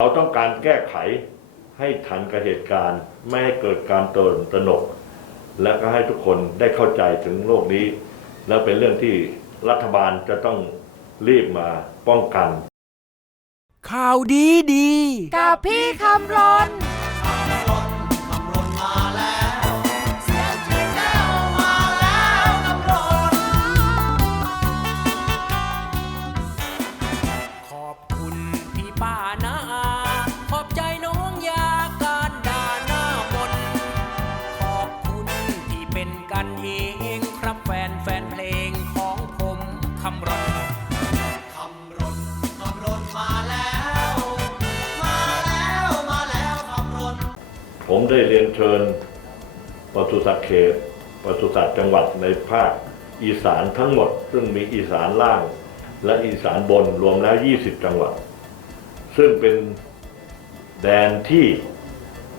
เราต้องการแก้ไขให้ทันกับเหตุการณ์ ไม่ให้เกิดการตื่นตระหนก และก็ให้ทุกคนได้เข้าใจถึงโลกนี้ และเป็นเรื่องที่รัฐบาลจะต้องรีบมาป้องกัน ข่าวดีดี กับพี่คำรน ผมได้เรียนเชิญปศุสัตว์เขตปศุสัตว์จังหวัดในภาคอีสานทั้งหมด ซึ่งมีอีสานล่าง และอีสานบนรวมแล้ว 20 จังหวัด ซึ่งเป็นแดนที่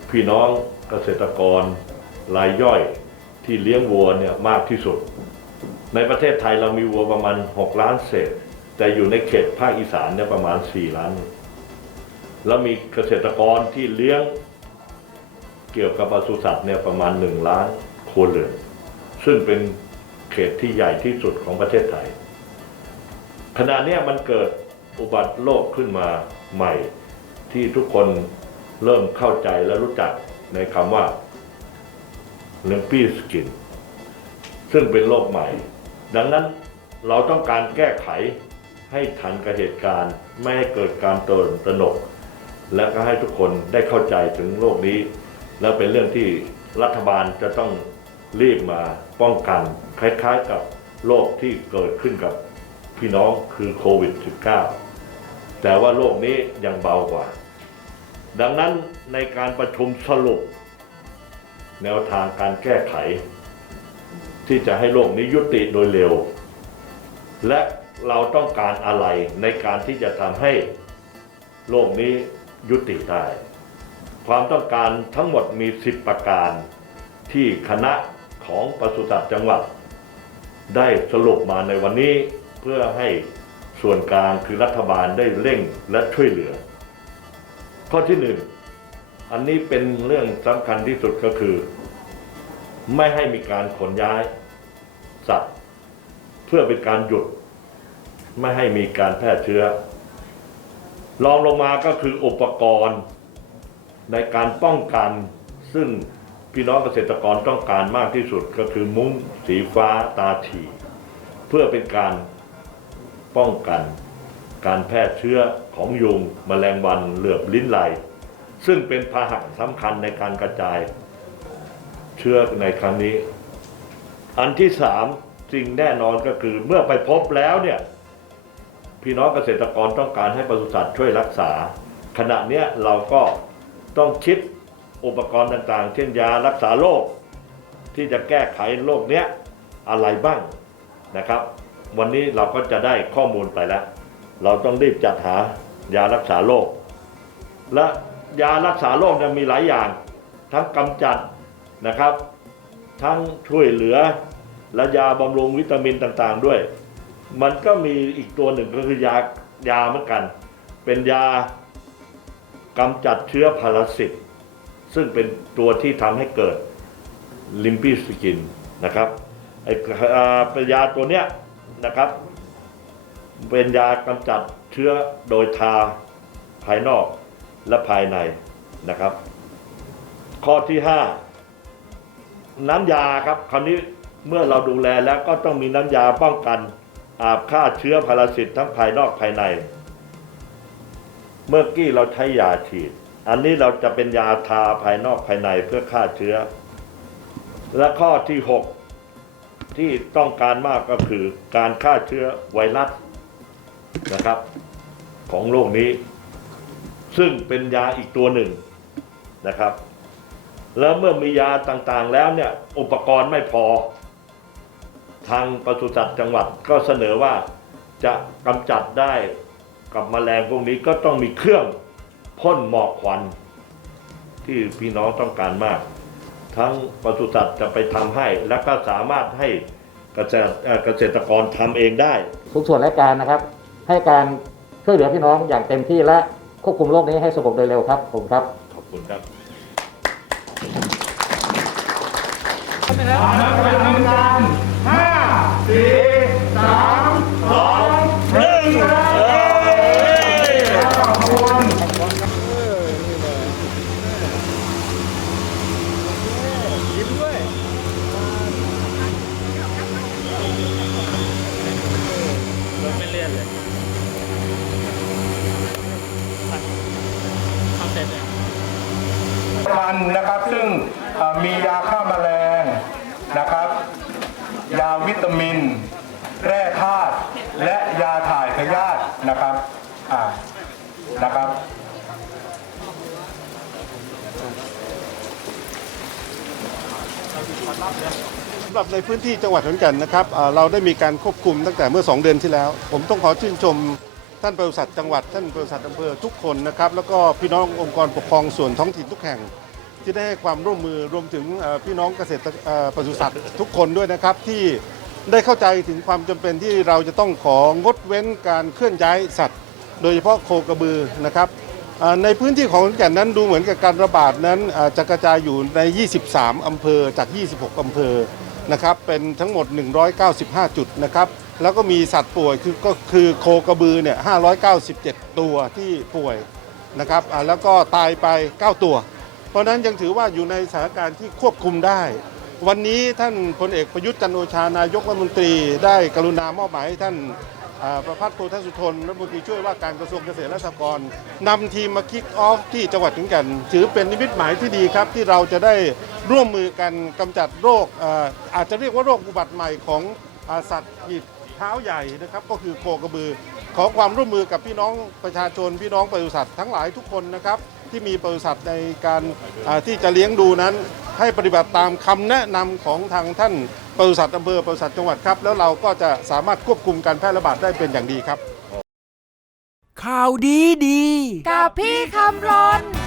พี่น้องเกษตรกรรายย่อยที่เลี้ยงวัวเนี่ยมากที่สุด ในประเทศไทยเรามีวัวประมาณ 6 ล้านเศษ แต่อยู่ในเขตภาคอีสานเนี่ยประมาณ 4 ล้าน แล้วมีเกษตรกรที่เลี้ยง เกี่ยวกับปศุสัตว์เนี่ยประมาณหนึ่งล้านครัวเรือนซึ่งเป็นเขตที่ใหญ่ที่สุดของประเทศไทย ขณะนี้มันเกิดอุบัติโรคขึ้นมาใหม่ ที่ทุกคนเริ่มเข้าใจและรู้จักในคำว่าเลมปี้สกินซึ่งเป็นโรคใหม่ ดังนั้นเราต้องการแก้ไขให้ทันกับเหตุการณ์ ไม่ให้เกิดการตื่นตระหนก และก็ให้ทุกคนได้เข้าใจถึงโรคนี้ แล้วเป็นเรื่องที่รัฐบาลจะต้องรีบมาป้องกัน คล้ายๆกับโรคที่เกิดขึ้นกับพี่น้องคือโควิด -19 แต่ว่าโรคนี้ยังเบากว่า ดังนั้นในการประชุมสรุป แนวทางการแก้ไข ที่จะให้โรคนี้ยุติโดยเร็ว และเราต้องการอะไรในการที่จะทำให้โรคนี้ยุติได้ ความต้องการทั้งหมดมี 10 ประการ ที่คณะของปศุสัตว์จังหวัด ได้สรุปมาในวันนี้เพื่อให้ส่วนกลางคือรัฐบาลได้เร่งและช่วยเหลือ ข้อที่หนึ่งอันนี้เป็นเรื่องสำคัญที่สุดก็คือ ไม่ให้มีการขนย้ายสัตว์ เพื่อเป็นการหยุด ไม่ให้มีการแพร่เชื้อรองลงมาก็คืออุปกรณ์ ในการป้องกันซึ่งพี่น้องเกษตรกรต้องการมากที่สุดก็คือมุ้งสีฟ้าตาถีเพื่อเป็นการป้องกันการแพร่เชื้อของยุงแมลงวันเหลือบลิ้นไหลซึ่งเป็นพาหะสำคัญในการกระจาย เชื้อในครั้งนี้ อันที่สามสิ่งแน่นอนก็คือเมื่อไปพบแล้วเนี่ยพี่น้องเกษตรกรต้องการให้ปศุสัตว์ช่วยรักษา ขณะเนี้ยเราก็ ต้องคิดอุปกรณ์ต่างๆ เช่นยารักษาโรคที่จะแก้ไขโรคเนี้ยอะไรบ้างนะครับ วันนี้เราก็จะได้ข้อมูลไปแล้ว เราต้องรีบจัดหายารักษาโรคและยารักษาโรคเนี่ยมีหลายอย่าง ทั้งกำจัดนะครับ ทั้งช่วยเหลือและยาบำรุงวิตามินต่างๆด้วย มันก็มีอีกตัวหนึ่งก็คือยายาเหมือนกัน เป็นยา กำจัดเชื้อพาราสิตซึ่งเป็นตัวที่ทำให้เกิดลิมปีสกินนะครับไอ้อ่าเป็นยาตัวเนี้ยนะครับเป็นยากำจัดเชื้อโดยทาภายนอกและภายในนะครับ ข้อที่ 5 น้ำยาครับคราวนี้เมื่อเราดูแลแล้วก็ต้องมีน้ำยาป้องกันอาบฆ่าเชื้อพาราสิตทั้งภายนอกภายใน เมื่อกี้เราใช้ยาฉีด อันนี้เราจะเป็นยาทาภายนอกภายในเพื่อฆ่าเชื้อ และข้อที่6ที่ต้องการมากก็คือการฆ่าเชื้อไวรัสนะครับ ของโรคนี้ ซึ่งเป็นยาอีกตัวหนึ่งนะครับ แล้วเมื่อมียาต่างๆแล้วเนี่ยอุปกรณ์ไม่พอ ทางปศุสัตว์จังหวัดก็เสนอว่าจะกำจัดได้ กับแมลงพวกนี้ก็ต้องมีเครื่องพ่นหมอกควัน ที่พี่น้องต้องการมาก ทั้งปศุสัตว์จะไปทำให้ และก็สามารถให้เกษตรเอ่อเกษตรกรทำเองได้ ทุกส่วนราชการนะครับ ให้การช่วยเหลือพี่น้องอย่างเต็มที่และควบคุมโรคนี้ให้สงบโดยเร็วครับผมครับขอบคุณครับ พั นะครับซึ่งมียาฆ่าแมลงนะครับ ยาวิตามิน แร่ธาตุและยาถ่ายพยาธินะครับอ่านะครับสำหรับในพื้นที่จังหวัดขอนแก่นนะครับเราได้มีการควบคุมตั้งแต่เมื่อ 2 เดือนที่แล้ว ผมต้องขอชื่นชมท่านปศุสัตว์จังหวัด ท่านปศุสัตว์อำเภอทุกคนนะครับ แล้วก็พี่น้ององค์กรปกครองส่วนท้องถิ่นทุกแห่ง ที่ได้ให้ความร่วมมือรวมถึงพี่น้องเกษตรปศุสัตว์ทุกคนด้วยนะครับที่ได้เข้าใจถึงความจำเป็นที่เราจะต้องของดเว้นการเคลื่อนย้ายสัตว์ โดยเฉพาะโคกระบือนะครับในพื้นที่ของขอนแก่นนั้นดูเหมือนกับการระบาดนั้นจะกระจายอยู่ใน 23 อำเภอจาก 26 อำเภอนะครับเป็นทั้งหมด 195 จุดนะครับแล้วก็มีสัตว์ป่วยคือก็คือโคกระบือเนี่ย597 ตัวที่ป่วยนะครับแล้วก็ตายไป 9 ตัว เพราะนั้นยังถือว่าอยู่ในสถานการณ์ที่ควบคุมได้ วันนี้ท่านพลเอกประยุทธ์จันโอชานายกรัฐมนตรีได้กรุณามอบหมายให้ท่านประพัฒน์โพธิสุทนรัฐมนตรีช่วยว่าการกระทรวงเกษตรและสหกรณ์นำทีมมาคิกออฟที่จังหวัดขอนแก่นถือเป็นนิมิตหมายที่ดีครับ ที่เราจะได้ร่วมมือกันกำจัดโรคอาจจะเรียกว่าโรคอุบัติใหม่ของอสัตว์หีบเท้าใหญ่นะครับ ก็คือโคกระบือ ขอความร่วมมือกับพี่น้องประชาชนพี่น้องปศุสัตว์ทั้งหลายทุกคนนะครับ ที่มีปริษัทในการที่จะเลี้ยงดูนั้น ให้ปฏิบัติตามคำแนะนำของทางท่านปริษัทอำเภอปริษัทจังหวัดครับ แล้วเราก็จะสามารถควบคุมการแพร่ระบาดได้เป็นอย่างดีครับ ข่าวดีดี กับพี่คำรน